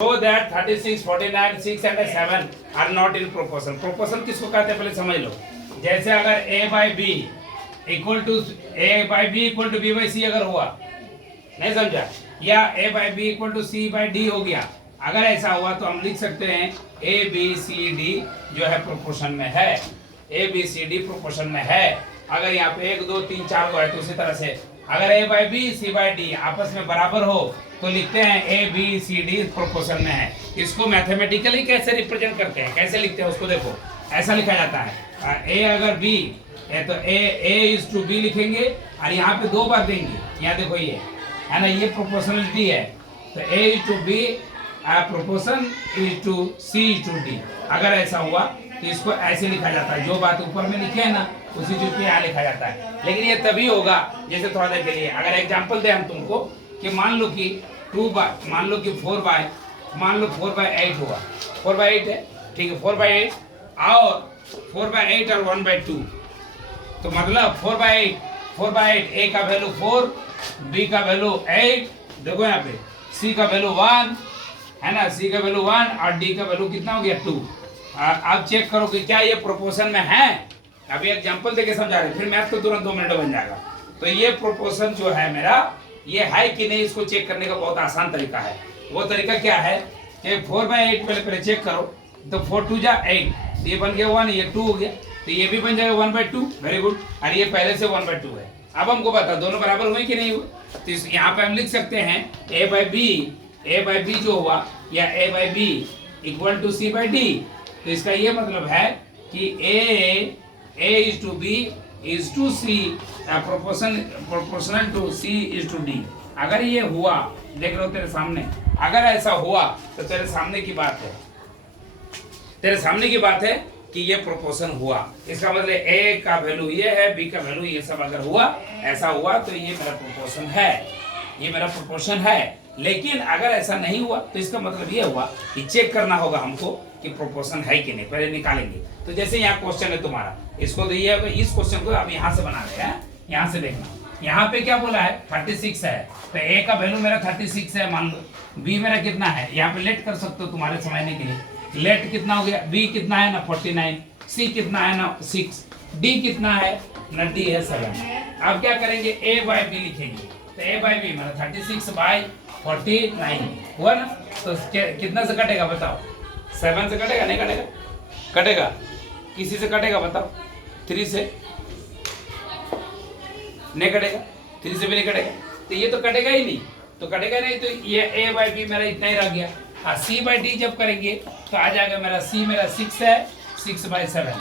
So that 36, 49, 6 and 7 are not in proportion. Proportion किसको कहते हैं पहले समझ लो। जैसे अगर a by b equal to b by c अगर हुआ, नहीं समझा, या a by b equal to c by d हो गया, अगर ऐसा हुआ तो हम लिख सकते हैं a b c d जो है प्रोपोर्शन में है, a b c d proportion में है। अगर यहाँ पे 1 2 3 4 को है तो उसी तरह से अगर a by b c by d आपस में बराबर हो तो लिखते हैं a b c d proportion में है। इसको मैथमेटिकली कैसे रिप्रेजेंट करते हैं, कैसे लिखते हैं उसको देखो, ऐसा लिखा जाता है a अगर b है तो a इज टू b लिखेंगे और यहाँ पे 2 बार देंगे, यहाँ देखो ये है ना, ये प्रोपोर्शनलिटी है तो a is to b proportion is to c is to d। अगर ऐसा हुआ तो इसको ऐसे लिखा जाता है, जो बात ऊपर में लिखे है ना उसी चीज को यहाँ लिखा जाता है। लेकिन ये तभी होगा जैसे थोड़ा देर के लिए अगर एग्जांपल दे हम तुमको कि मान लो कि 4 बाय 8 हुआ, 4 बाय 8 है, ठीक है, 4 बाय 8 और 4 बाय 8 और 1 बाय 2, तो मतलब 4 बाय 8 a का वैल्यू 4, b का वैल्यू 8, देखो यहाँ पे c का वैल्यू 1 है ना, c का वैल्यू 1 और d का वैल्यू कितना हो गया 2। आप चेक करो कि क्या ये प्रोपोर्शन में है। अभी एग्जांपल देके समझा रहे, फिर मैथ तो तुरंत 2 मिनट बन जाएगा। तो ये प्रोपोर्शन जो है मेरा, ये है कि नहीं, इसको चेक करने का बहुत आसान तरीका है। वो तरीका क्या है कि 4 बाय 8 पहले चेक करो, तो 4 2 जा 8, ये बन गया 1, ये 2 हो गया, तो ये भी बन जाएगा 1 बाय 2, वेरी गुड। और ये पहले से 1 बाय 2 है। अब हमको बता दोनों बराबर हुए कि नहीं हुए, तो यहाँ पे हम लिख सकते हैं a बाय b जो हुआ या a by b equal to c by d। तो इसका ये मतलब है कि a is to b is to c proportional to c is to d। अगर ये हुआ, देख रहे हो तेरे सामने, अगर ऐसा हुआ तो तेरे सामने की बात है कि ये प्रोपोर्शन हुआ। इसका मतलब a का वैल्यू ये है, b का वैल्यू ये सब अगर हुआ, ऐसा हुआ तो ये मेरा प्रोपोर्शन है, ये मेरा प्रोपोर्शन है। लेकिन अगर ऐसा नहीं हुआ तो इसका मतलब ये हुआ कि चेक करना होगा हमको कि प्रोपोर्शन है कि नहीं, पहले निकालेंगे। तो जैसे यहाँ क्वेश्चन है तुम्हारा, इसको तो ये इस क्वेश्चन को आप यहाँ से बना रहे हैं, यहाँ से देखना, यहाँ पे क्या बोला है 36 है, तो a का वैल्यू मेरा 36 है मान लो, b मेरा कितना है, यहाँ पे लेट कर सकते हो तुम्हारे समझने के लिए, लेट कितना हो गया, b कितना है ना 49, c कितना है ना 6, d कितना है ना d है 7। अब क्या करेंगे a बाय b लिखेंगे, तो a बाय b मेरा 36 बाय 49 हुआ ना, तो कितना से कटेगा बताओ, 7 से कटेगा नहीं कटेगा, कटेगा, किसी से कटेगा बताओ, 3 से नहीं कटेगा, 3 से भी नहीं कटेगा, तो ये तो कटेगा ही नहीं, तो कटेगा नहीं, तो ये a बाय b मेरा इतना ही रह गया। हाँ, c बाय d जब करेंगे तो आ जाएगा मेरा c मेरा 6 है, 6 बाय 7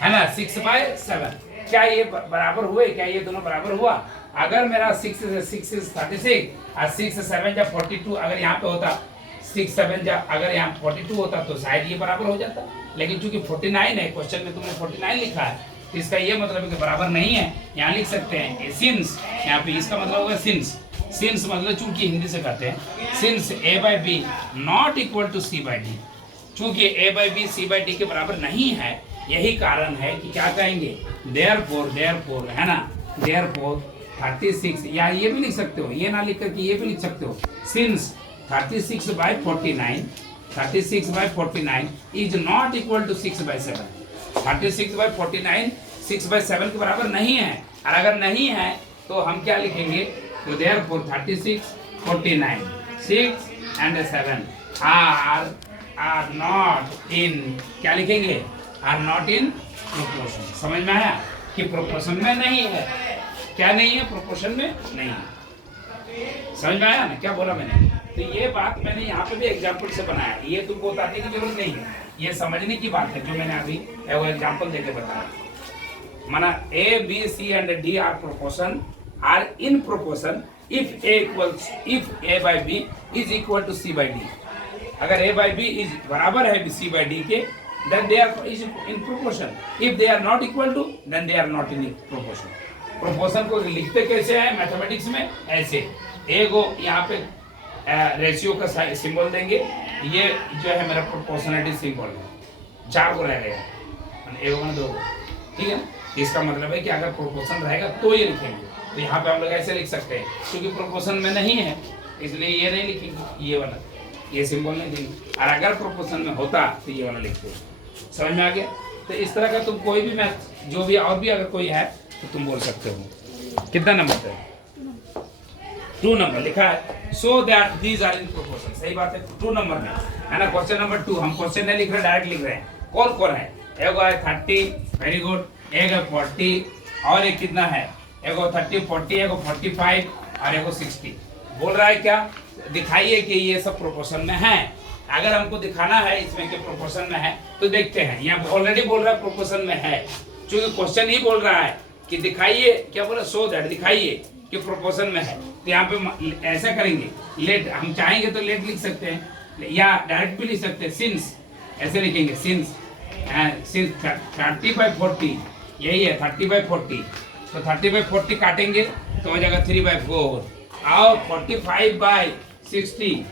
है ना, 6 बाय 7। क्या ये बराबर हुए, क्या ये दोनों बराबर हुआ? अगर मेरा 6 से 6 is 36 और 6 से 7 जा 42, अगर यहाँ पे होता 6 7 जा, अगर यहाँ 42 होता तो शायद ये बराबर हो जाता, लेकिन चूंकि 49 है, क्वेश्चन में तुमने 49 लिखा है, तो इसका ये मतलब है कि बराबर नहीं है। यहाँ लिख सकते हैं सिंस, यहाँ पे इसका मतलब होगा सिंस, सिंस मतलब चूंकि हिंदी से कहते हैं since a by b not equal to c by d, चूंकि a by b c by d के बराबर नहीं है, यही कारण है कि क्या कहेंगे देयरफॉर है ना, देयरफॉर 36, या ये भी लिख सकते हो, ये ना लिख करके ये भी लिख सकते हो, since 36 by 49 is not equal to 6 by 7। 36 by 49 6 by 7 के बराबर नहीं है, और अगर नहीं है तो हम क्या लिखेंगे, तो therefore 36 49 6 and 7 are not in, क्या लिखेंगे, आर नॉट इन प्रोपोर्शन। समझ में आया कि प्रोपोर्शन में नहीं है, क्या नहीं है, प्रोपोर्शन में नहीं है। समझ में आया ना क्या बोला मैंने? तो ये बात मैंने यहाँ पे भी एग्जांपल से बनाया, ये तुमको बताने की जरूरत नहीं है, ये समझने की बात है जो मैंने अभी वो एग्जांपल देके बताया। माना a b c and d are proportion are in proportion if a by b is equal to c by d। अगर a by b इज बराबर है c by d के, then they are is in proportion. If they are not equal to, then they are not in proportion. Proportion को लिखते कैसे हैं mathematics में, ऐसे ए को यहाँ पे रेशियो का सिंबल देंगे, ये जो है मेरा प्रोपोर्शनलिटी सिंबल है, 4 को रहेगा, एक और 2, ठीक है। इसका मतलब है कि अगर प्रोपोर्शन रहेगा तो ये लिखेंगे, तो यहाँ पे हम लोग ऐसे लिख सकते हैं, क्योंकि प्रोपोर्शन में नहीं है इसलिए ये नहीं लिखेंगे, ये वाला ये सिंबल नहीं देंगे। और अगर प्रोपोर्शन में होता तो ये वाला लिखते हो। समझ में आ गया? तो इस तरह का तुम कोई भी मैथ जो भी और भी अगर कोई है तो तुम बोल सकते हो। कितना नंबर है? 2 नंबर लिखा है। So that these are in proportion. सही बात है, 2 नंबर में है ना। क्वेश्चन नंबर 2 हम क्वेश्चन नहीं लिख रहे, डायरेक्ट लिख रहे हैं। कौन कौन है? एक है 30, वेरी गुड। एक है 40 और एक कितना है? एक 30, 40, एक 45 और एक 60। बोल रहा है क्या? दिखाइए कि ये सब प्रोपोर्शन में है। अगर हमको दिखाना है इसमें कि प्रोपोर्शन में है तो देखते हैं। यहाँ ऑलरेडी बोल रहा है प्रोपोर्शन में है, क्योंकि क्वेश्चन ही बोल रहा है कि दिखाइए, क्या बोला? सो दैट, दिखाइए कि प्रोपोर्शन में है। तो यहाँ पे ऐसा करेंगे, लेट, हम चाहेंगे तो लेट लिख सकते हैं या डायरेक्ट भी लिख सकते हैं, सिंस ऐसे लिखेंगे। सिंस 30/40 यही है, 30/40। तो 30/40 काटेंगे तो हो जाएगा 3/4। आओ 45/60,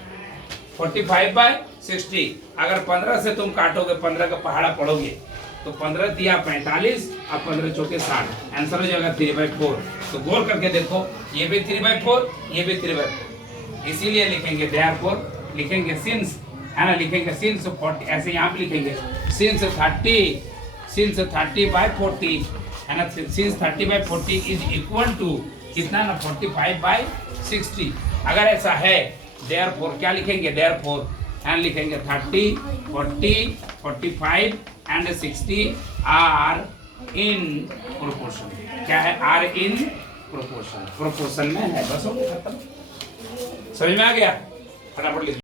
45/60। अगर 15 से तुम काटोगे, 15 का पहाड़ा पढ़ोगे तो 15 दिया 45 और 15 चौके 60, आंसर हो जाएगा 3/4। तो गोल करके देखो, ये भी 3/4, ये भी 3/4। इसीलिए लिखेंगे देयरफॉर, लिखेंगे सिंस, है ना, लिखेंगे सिंस 40, ऐसे यहाँ पे लिखेंगे सिंस 30/40, है ना। सिंस 30/40 इज इक्वल टू कितना ना, 45/60। अगर ऐसा है देयरफॉर क्या लिखेंगे? देयरफॉर एंड लिखेंगे 30, 40, 45 एंड 60 आर इन प्रोपोर्शन। क्या है? आर इन प्रोपोर्शन, प्रोपोर्शन में है। बस हो गया, खत्म। समझ में आ गया? फटाफट लिख।